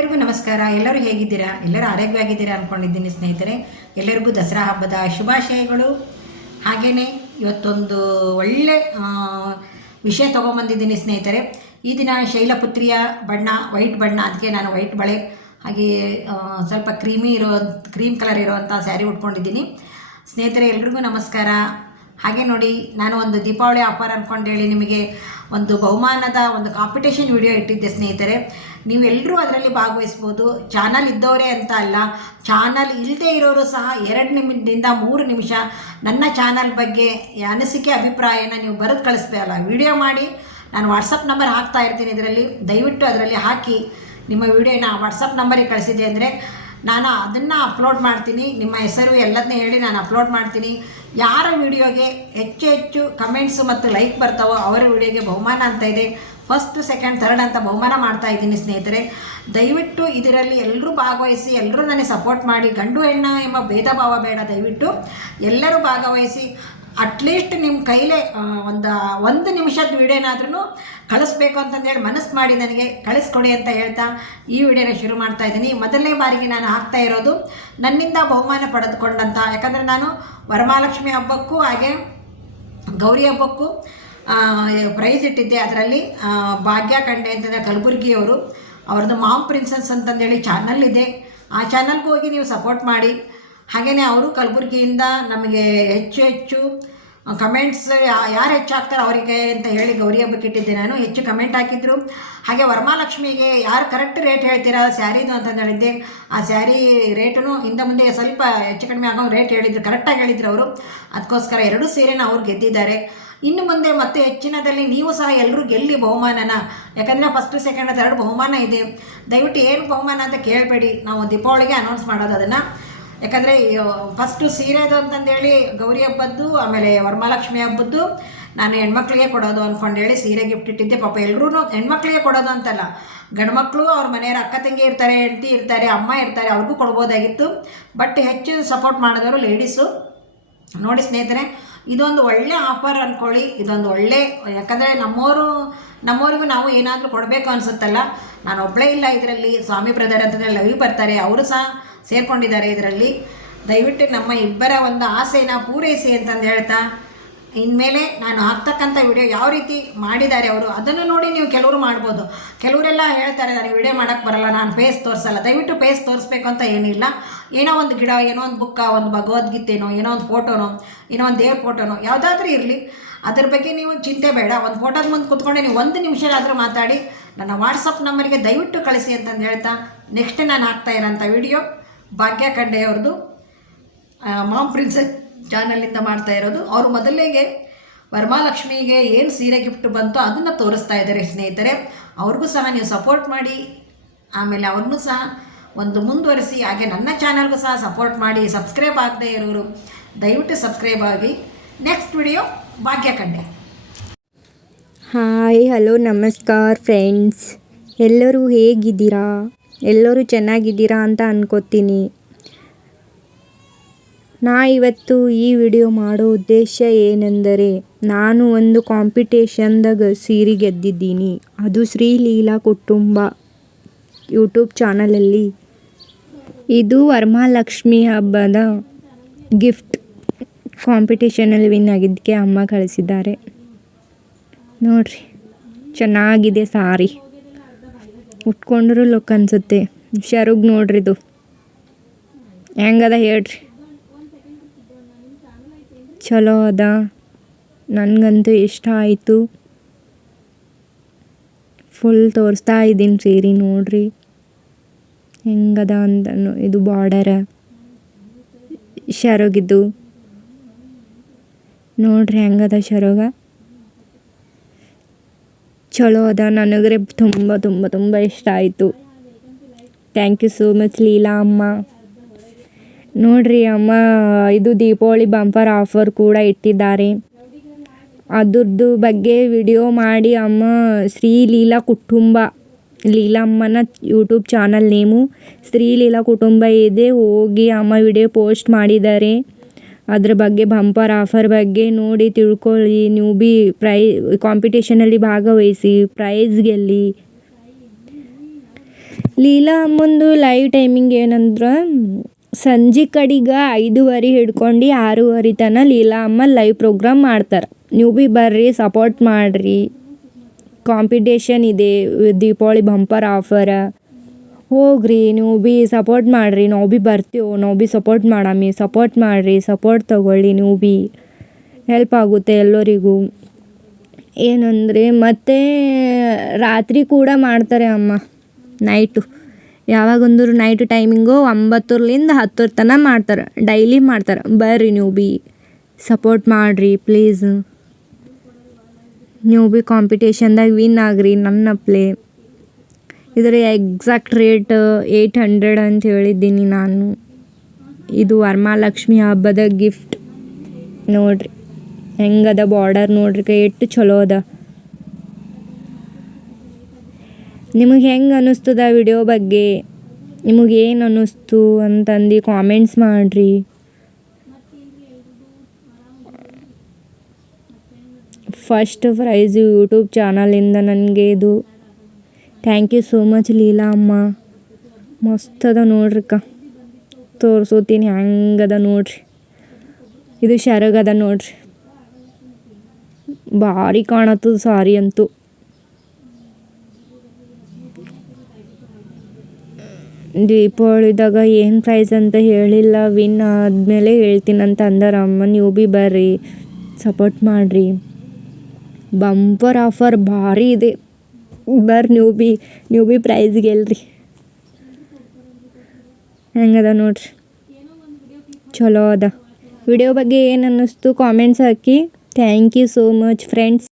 ಎಲ್ಲರಿಗೂ ನಮಸ್ಕಾರ. ಎಲ್ಲರೂ ಹೇಗಿದ್ದೀರಾ? ಎಲ್ಲರೂ ಆರೋಗ್ಯವಾಗಿದ್ದೀರಾ ಅಂದ್ಕೊಂಡಿದ್ದೀನಿ ಸ್ನೇಹಿತರೆ. ಎಲ್ಲರಿಗೂ ದಸರಾ ಹಬ್ಬದ ಶುಭಾಶಯಗಳು. ಹಾಗೆಯೇ ಇವತ್ತೊಂದು ಒಳ್ಳೆ ವಿಷಯ ತೊಗೊಂಬಂದಿದ್ದೀನಿ ಸ್ನೇಹಿತರೆ. ಈ ದಿನ ಶೈಲಪುತ್ರಿಯ ಬಣ್ಣ, ವೈಟ್ ಬಣ್ಣ, ಅದಕ್ಕೆ ನಾನು ವೈಟ್ ಬಳೆ, ಹಾಗೆ ಸ್ವಲ್ಪ ಕ್ರೀಮಿ ಇರೋ, ಕ್ರೀಮ್ ಕಲರ್ ಇರೋವಂಥ ಸ್ಯಾರಿ ಉಟ್ಕೊಂಡಿದ್ದೀನಿ. ಸ್ನೇಹಿತರೆ, ಎಲ್ರಿಗೂ ನಮಸ್ಕಾರ. ಹಾಗೆ ನೋಡಿ, ನಾನು ಒಂದು ದೀಪಾವಳಿ ಆಫರ್ ಅಂದ್ಕೊಂಡೇಳಿ ನಿಮಗೆ ಒಂದು ಬಹುಮಾನದ ಒಂದು ಕಾಂಪಿಟೇಷನ್ ವಿಡಿಯೋ ಇಟ್ಟಿದ್ದೆ ಸ್ನೇಹಿತರೆ. ನೀವೆಲ್ಲರೂ ಅದರಲ್ಲಿ ಭಾಗವಹಿಸ್ಬೋದು. ಚಾನಲ್ ಇದ್ದವರೇ ಅಂತ ಅಲ್ಲ, ಚಾನಲ್ ಇಲ್ಲದೆ ಇರೋರು ಸಹ ಎರಡು ನಿಮಿಷದಿಂದ ಮೂರು ನಿಮಿಷ ನನ್ನ ಚಾನಲ್ ಬಗ್ಗೆ ಅನಿಸಿಕೆ, ಅಭಿಪ್ರಾಯನ ನೀವು ಬರೆದು ಕಳಿಸ್ಬೇಕಲ್ಲ ವಿಡಿಯೋ ಮಾಡಿ, ನಾನು ವಾಟ್ಸಪ್ ನಂಬರ್ ಹಾಕ್ತಾ ಇರ್ತೀನಿ ಇದರಲ್ಲಿ. ದಯವಿಟ್ಟು ಅದರಲ್ಲಿ ಹಾಕಿ, ನಿಮ್ಮ ವಿಡಿಯೋನ ವಾಟ್ಸಪ್ ನಂಬರಿಗೆ ಕಳಿಸಿದೆ ಅಂದರೆ ನಾನು ಅದನ್ನು ಅಪ್ಲೋಡ್ ಮಾಡ್ತೀನಿ. ನಿಮ್ಮ ಹೆಸರು ಎಲ್ಲದನ್ನೇ ಹೇಳಿ ನಾನು ಅಪ್ಲೋಡ್ ಮಾಡ್ತೀನಿ. ಯಾರ ವಿಡಿಯೋಗೆ ಹೆಚ್ಚು ಹೆಚ್ಚು ಕಮೆಂಟ್ಸು ಮತ್ತು ಲೈಕ್ ಬರ್ತಾವೋ ಅವರ ವಿಡಿಯೋಗೆ ಬಹುಮಾನ ಅಂತ ಇದೆ. ಫಸ್ಟ್ ಸೆಕೆಂಡ್ ಥರ್ಡ್ ಅಂತ ಬಹುಮಾನ ಮಾಡ್ತಾ ಇದ್ದೀನಿ ಸ್ನೇಹಿತರೆ. ದಯವಿಟ್ಟು ಇದರಲ್ಲಿ ಎಲ್ಲರೂ ಭಾಗವಹಿಸಿ, ಎಲ್ಲರೂ ನನಗೆ ಸಪೋರ್ಟ್ ಮಾಡಿ. ಗಂಡು ಹೆಣ್ಣು ಎಂಬ ಭೇದ ಭಾವ ಬೇಡ ದಯವಿಟ್ಟು. ಎಲ್ಲರೂ ಭಾಗವಹಿಸಿ. ಅಟ್ಲೀಸ್ಟ್ ನಿಮ್ಮ ಕೈಲೇ ಒಂದು ಒಂದು ನಿಮಿಷದ ವಿಡಿಯೋನಾದ್ರೂ ಕಳಿಸ್ಬೇಕು ಅಂತಂದೇಳಿ ಮನಸ್ಸು ಮಾಡಿ ನನಗೆ ಕಳಿಸ್ಕೊಡಿ ಅಂತ ಹೇಳ್ತಾ ಈ ವಿಡಿಯೋನ ಶುರು ಮಾಡ್ತಾ ಇದ್ದೀನಿ. ಮೊದಲನೇ ಬಾರಿಗೆ ನಾನು ಹಾಕ್ತಾ ಇರೋದು ನನ್ನಿಂದ ಬಹುಮಾನ ಪಡೆದುಕೊಂಡಂತ. ಯಾಕಂದರೆ ನಾನು ವರಮಹಾಲಕ್ಷ್ಮಿ ಹಬ್ಬಕ್ಕೂ ಹಾಗೆ ಗೌರಿ ಹಬ್ಬಕ್ಕೂ ಪ್ರೈಸ್ ಇಟ್ಟಿದ್ದೆ. ಅದರಲ್ಲಿ ಭಾಗ್ಯ ಕಂಡೆ ಅಂತಂದರೆ ಕಲಬುರ್ಗಿಯವರು, ಅವ್ರದ್ದು ಮಾಮ್ ಪ್ರಿನ್ಸಸ್ ಅಂತಂದೇಳಿ ಚಾನಲ್ ಇದೆ. ಆ ಚಾನಲ್ಗೆ ಹೋಗಿ ನೀವು ಸಪೋರ್ಟ್ ಮಾಡಿ. ಹಾಗೆಯೇ ಅವರು ಕಲಬುರಗಿಯಿಂದ ನಮಗೆ ಹೆಚ್ಚು ಹೆಚ್ಚು ಕಮೆಂಟ್ಸ್ ಯಾರು ಹೆಚ್ಚಾಗ್ತಾರೆ ಅವರಿಗೆ ಅಂತ ಹೇಳಿ ಗೌರಿ ಹಬ್ಬಕ್ಕೆ ಇಟ್ಟಿದ್ದೆ ನಾನು. ಹೆಚ್ಚು ಕಮೆಂಟ್ ಹಾಕಿದ್ರು. ಹಾಗೆ ವರಮಹಾಲಕ್ಷ್ಮಿಗೆ ಯಾರು ಕರೆಕ್ಟ್ ರೇಟ್ ಹೇಳ್ತೀರಾ ಸ್ಯಾರಿದು ಅಂತಂದು ಹೇಳಿದ್ದೆ. ಆ ಸ್ಯಾರಿ ರೇಟು ಹಿಂದೆ ಮುಂದೆ ಸ್ವಲ್ಪ ಹೆಚ್ಚು ಕಡಿಮೆ ಆಗೋ ರೇಟ್ ಹೇಳಿದ್ರು. ಕರೆಕ್ಟಾಗಿ ಹೇಳಿದ್ರು ಅವರು. ಅದಕ್ಕೋಸ್ಕರ ಎರಡು ಸೀರೆನ ಅವ್ರು ಗೆದ್ದಿದ್ದಾರೆ. ಇನ್ನು ಮುಂದೆ ಮತ್ತೆ ಹೆಚ್ಚಿನದಲ್ಲಿ ನೀವು ಸಹ ಎಲ್ಲರೂ ಗೆಲ್ಲಿ ಬಹುಮಾನನ. ಯಾಕಂದರೆ ಫಸ್ಟ್ ಸೆಕೆಂಡ್ ಥರ್ಡ್ ಬಹುಮಾನ ಇದೆ. ದಯವಿಟ್ಟು ಏನು ಬಹುಮಾನ ಅಂತ ಕೇಳಬೇಡಿ. ನಾವು ದೀಪಾವಳಿಗೆ ಅನೌನ್ಸ್ ಮಾಡೋದು ಅದನ್ನು. ಯಾಕಂದರೆ ಫಸ್ಟು ಸೀರೆದು ಅಂತಂದೇಳಿ ಗೌರಿ ಹಬ್ಬದ್ದು, ಆಮೇಲೆ ವರಮಹಾಲಕ್ಷ್ಮಿ ಹಬ್ಬದ್ದು, ನಾನು ಹೆಣ್ಮಕ್ಳಿಗೆ ಕೊಡೋದು ಅಂದ್ಕೊಂಡೇಳಿ ಸೀರೆ ಗಿಫ್ಟ್ ಇಟ್ಟಿದ್ದೆ. ಪಾಪ ಎಲ್ಲರೂ ಹೆಣ್ಮಕ್ಳಿಗೆ ಕೊಡೋದು ಅಂತಲ್ಲ. ಗಂಡು ಮಕ್ಕಳು ಅವ್ರ ಮನೆಯವ್ರ ಅಕ್ಕ ತಂಗಿ ಇರ್ತಾರೆ, ಹೆಂಡತಿ ಇರ್ತಾರೆ, ಅಮ್ಮ ಇರ್ತಾರೆ, ಅವ್ರಿಗೂ ಕೊಡ್ಬೋದಾಗಿತ್ತು. ಬಟ್ ಹೆಚ್ಚು ಸಪೋರ್ಟ್ ಮಾಡಿದವರು ಲೇಡೀಸು ನೋಡಿ ಸ್ನೇಹಿತರೆ, ಇದೊಂದು ಒಳ್ಳೆ ಆಫರ್ ಅಂದ್ಕೊಳ್ಳಿ ಇದೊಂದು ಒಳ್ಳೆ, ಯಾಕಂದರೆ ನಮ್ಮವರು ನಮ್ಮವರಿಗೂ ನಾವು ಏನಾದರೂ ಕೊಡಬೇಕು ಅನಿಸುತ್ತಲ್ಲ. ನಾನು ಒಬ್ಬಳೇ ಇಲ್ಲ ಇದರಲ್ಲಿ. ಸ್ವಾಮಿ ಬ್ರದರ್ ಅಂತಂದರೆ ಲೈವ್ ಬರ್ತಾರೆ. ಅವರು ಸಹ ಸೇರ್ಕೊಂಡಿದ್ದಾರೆ ಇದರಲ್ಲಿ. ದಯವಿಟ್ಟು ನಮ್ಮ ಇಬ್ಬರ ಒಂದು ಆಸೆನ ಪೂರೈಸಿ ಅಂತಂದು ಹೇಳ್ತಾ, ಇನ್ಮೇಲೆ ನಾನು ಹಾಕ್ತಕ್ಕಂಥ ವಿಡಿಯೋ ಯಾವ ರೀತಿ ಮಾಡಿದ್ದಾರೆ ಅವರು ಅದನ್ನು ನೋಡಿ ನೀವು ಕೆಲವರು ಮಾಡ್ಬೋದು. ಕೆಲವರೆಲ್ಲ ಹೇಳ್ತಾರೆ, ನನಗೆ ವಿಡಿಯೋ ಮಾಡೋಕ್ಕೆ ಬರಲ್ಲ, ನಾನು ಫೇಸ್ ತೋರಿಸಲ್ಲ. ದಯವಿಟ್ಟು ಫೇಸ್ ತೋರಿಸ್ಬೇಕು ಅಂತ ಏನಿಲ್ಲ. ಏನೋ ಒಂದು ಗಿಡ, ಏನೋ ಒಂದು ಬುಕ್ಕ, ಒಂದು ಭಗವದ್ಗೀತೆನೋ, ಏನೋ ಒಂದು ಫೋಟೋನೋ, ಏನೋ ಒಂದು ದೇವ್ರ ಫೋಟೋನೋ, ಯಾವುದಾದ್ರೂ ಇರಲಿ. ಅದ್ರ ಬಗ್ಗೆ ನೀವು ಚಿಂತೆ ಬೇಡ. ಒಂದು ಫೋಟೋದ ಮುಂದೆ ಕುತ್ಕೊಂಡೆ ನೀವು ಒಂದು ನಿಮಿಷನಾದರೂ ಮಾತಾಡಿ. ನನ್ನ ವಾಟ್ಸಪ್ ನಂಬರಿಗೆ ದಯವಿಟ್ಟು ಕಳಿಸಿ ಅಂತಂದು ಹೇಳ್ತಾ, ನೆಕ್ಸ್ಟ್ ನಾನು ಹಾಕ್ತಾ ಇರೋಂಥ ವಿಡಿಯೋ ಭಾಗ್ಯ ಖಂಡೆಯವ್ರದ್ದು ಮಾಮ್ ಪ್ರಿನ್ಸ್ ಚಾನಲಿಂದ ಮಾಡ್ತಾ ಇರೋದು. ಅವರು ಮೊದಲಿಗೆ ವರ್ಮಾಲಕ್ಷ್ಮಿಗೆ ಏನು ಸೀರೆ ಗಿಫ್ಟ್ ಬಂತೋ ಅದನ್ನು ತೋರಿಸ್ತಾ ಇದ್ದಾರೆ ಸ್ನೇಹಿತರೆ. ಅವ್ರಿಗೂ ಸಹ ನೀವು ಸಪೋರ್ಟ್ ಮಾಡಿ. ಆಮೇಲೆ ಅವ್ರನ್ನೂ ಸಹ ಒಂದು ಮುಂದುವರಿಸಿ, ಹಾಗೆ ನನ್ನ ಚಾನಲ್ಗೂ ಸಹ ಸಪೋರ್ಟ್ ಮಾಡಿ ಸಬ್ಸ್ಕ್ರೈಬ್ ಆಗದೆ ಇರೋರು ದಯವಿಟ್ಟು ಸಬ್ಸ್ಕ್ರೈಬ್ ಆಗಿ. ನೆಕ್ಸ್ಟ್ ವಿಡಿಯೋ ಭಾಗ್ಯ ಕಂಡೆ ಹಾಯ್ ಹಲೋ ನಮಸ್ಕಾರ ಫ್ರೆಂಡ್ಸ್ ಎಲ್ಲರೂ ಹೇಗಿದ್ದೀರಾ? ಎಲ್ಲರೂ ಚೆನ್ನಾಗಿದ್ದೀರಾ ಅಂತ ಅನ್ಕೋತೀನಿ. ನಾ ಇವತ್ತು ಈ ವಿಡಿಯೋ ಮಾಡೋ ಉದ್ದೇಶ ಏನೆಂದರೆ, ನಾನು ಒಂದು ಕಾಂಪಿಟೇಷನ್ದಾಗ ಸೀರೆ ಗೆದ್ದಿದ್ದೀನಿ. ಅದು ಶ್ರೀಲೀಲಾ ಕುಟುಂಬ ಯೂಟ್ಯೂಬ್ ಚಾನಲಲ್ಲಿ. ಇದು ವರಮಹಾಲಕ್ಷ್ಮಿ ಹಬ್ಬದ ಗಿಫ್ಟ್ ಕಾಂಪಿಟೇಷನಲ್ಲಿ ವಿನ್ ಆಗಿದ್ದಕ್ಕೆ ಅಮ್ಮ ಕಳಿಸಿದ್ದಾರೆ. ನೋಡ್ರಿ, ಚೆನ್ನಾಗಿದೆ ಸಾರಿ. ಉಟ್ಕೊಂಡ್ರೂ ಲುಕ್ ಅನ್ಸುತ್ತೆ. ಶರುಗ್ ನೋಡ್ರಿದು ಹೆಂಗದ ಹೇಳ್ರಿ. ಚಲೋ ಅದ. ನನಗಂತೂ ಇಷ್ಟ ಆಯಿತು. ಫುಲ್ ತೋರಿಸ್ತಾ ಇದ್ದೀನಿ ಸೀರೆ ನೋಡ್ರಿ. ಹೆಂಗದ ಅಂತ ಇದು ಬಾರ್ಡರ ಶರೋಗಿದ್ದು ನೋಡ್ರಿ ಹೆಂಗದ ಶರೋಗ. ಚಲೋ ಅದ. ನನಗ್ರೆ ತುಂಬ ತುಂಬ ತುಂಬ ಇಷ್ಟ ಆಯಿತು. Thank you so much Leela ಅಮ್ಮ. ನೋಡ್ರಿ ಅಮ್ಮ, ಇದು ದೀಪಾವಳಿ ಬಂಪರ್ ಆಫರ್ ಕೂಡ ಇಟ್ಟಿದ್ದಾರೆ. ಅದ್ರದ್ದು ಬಗ್ಗೆ ವಿಡಿಯೋ ಮಾಡಿ ಅಮ್ಮ, Shri Leela Kutumba ಲೀಲಮ್ಮನ YouTube channel name Shri Leela Kutumba ಇದೆ. ಹೋಗಿ ಅಮ್ಮ ವಿಡಿಯೋ ಪೋಸ್ಟ್ ಮಾಡಿದ್ದಾರೆ. ಅದ್ರ ಬಗ್ಗೆ ಬಂಪರ್ ಆಫರ್ ಬಗ್ಗೆ ನೋಡಿ ತಿಳ್ಕೊಳ್ಳಿ. ನೀವು ಬಿ ಪ್ರೈ ಕಾಂಪಿಟೇಷನಲ್ಲಿ ಭಾಗವಹಿಸಿ ಪ್ರೈಸ್ ಗೆಲ್ಲಿ. ಲೀಲಾ ಅಮ್ಮಂದು ಲೈವ್ ಟೈಮಿಂಗ್ ಏನಂದ್ರೆ, ಸಂಜೆ ಕಡೆಗೆ ಐದುವರೆ ಹಿಡ್ಕೊಂಡು ಆರೂವರೆ ತನಕ ಲೀಲಾ ಅಮ್ಮ ಲೈವ್ ಪ್ರೋಗ್ರಾಮ್ ಮಾಡ್ತಾರೆ. ನೀವು ಭೀ ಬರ್ರಿ ಸಪೋರ್ಟ್ ಮಾಡಿರಿ. ಕಾಂಪಿಟೇಷನ್ ಇದೆ, ದೀಪಾವಳಿ ಬಂಪರ್ ಆಫರ. ಹೋಗ್ರಿ, ನೀವು ಭೀ ಸಪೋರ್ಟ್ ಮಾಡಿರಿ, ನಾವು ಭೀ ಬರ್ತೀವಿ, ನಾವು ಭೀ ಸಪೋರ್ಟ್ ಮಾಡಮ್ಮಿ ಸಪೋರ್ಟ್ ಮಾಡಿರಿ ಸಪೋರ್ಟ್ ತಗೊಳ್ಳಿ ನೀವು ಭೀ ಹೆಲ್ಪ್ ಆಗುತ್ತೆ ಎಲ್ಲರಿಗೂ. ಏನಂದರೆ ಮತ್ತೆ ರಾತ್ರಿ ಕೂಡ ಮಾಡ್ತಾರೆ ಅಮ್ಮ ನೈಟು ಯಾವಾಗಂದ್ರೆ ನೈಟ್ ಟೈಮಿಂಗು ಒಂಬತ್ತರಿಂದ ಹತ್ತರ ತನಕ ಮಾಡ್ತಾರೆ ಡೈಲಿ ಮಾಡ್ತಾರೆ. ಬರ್ರಿ ನೀವು ಭೀ ಸಪೋರ್ಟ್ ಮಾಡಿರಿ ಪ್ಲೀಸ್ ನೀವು ಭೀ ಕಾಂಪಿಟೇಷನ್ದಾಗ ವಿನ್ ಆಗ್ರಿ, ನನ್ನ ಪ್ಲೇ ಇದರ ಎಕ್ಸಾಕ್ಟ್ ರೇಟ್ ಏಯ್ಟ್ ಹಂಡ್ರೆಡ್ ಅಂತ ಹೇಳಿದ್ದೀನಿ ನಾನು. ಇದು ವರಮಹಾಲಕ್ಷ್ಮಿ ಹಬ್ಬದ ಗಿಫ್ಟ್ ನೋಡ್ರಿ, ಹೆಂಗದ ಬಾರ್ಡರ್ ನೋಡ್ರಿ ಎಷ್ಟು ಚಲೋ ಅದ. ನಿಮಗೆ ಹೆಂಗೆ ಅನ್ನಿಸ್ತದ ವಿಡಿಯೋ ಬಗ್ಗೆ? ನಿಮಗೆ ಏನು ಅನ್ನಿಸ್ತು ಅಂತಂದು ಕಾಮೆಂಟ್ಸ್ ಮಾಡಿರಿ. ಫಸ್ಟ್ ಪ್ರೈಸ್ ಯೂಟ್ಯೂಬ್ ಚಾನಲಿಂದ ನನಗೆ ಇದು. Thank you so much Leela ಅಮ್ಮ. ಮಸ್ತ್ ಅದ ನೋಡ್ರಿಕ್ಕ ತೋರ್ಸೋತೀನಿ ಹೆಂಗದ ನೋಡ್ರಿ. ಇದು ಶರಗದ ನೋಡ್ರಿ. ಭಾರಿ ಕಾಣತ್ತದ ಸಾರಿ ಅಂತೂ. ದೀಪಾವಳಿದಾಗ ಏನು ಪ್ರೈಸ್ ಅಂತ ಹೇಳಿಲ್ಲ. ವಿನ್ ಆದಮೇಲೆ ಹೇಳ್ತೀನಂತ ಅಂತ ಅಂದಾರ. ಅಮ್ಮ, ನೀವು ಭೀ ಬರ್ರಿ. ಸಪೋರ್ಟ್ ಮಾಡಿರಿ. ಬಂಪರ್ ಆಫರ್ ಭಾರಿ ಇದೆ. ಬರ್ರಿ, ನೀವು ಭೀ ನೀವು ಭೀ ಪ್ರೈಸ್ ಗೆಲ್ರಿ. ಹೆಂಗದ ನೋಡ್ರಿ? ಚಲೋ ಅದ. ವಿಡಿಯೋ ಬಗ್ಗೆ ಏನು ಅನ್ನಿಸ್ತು? Comments hockey. Thank you so much friends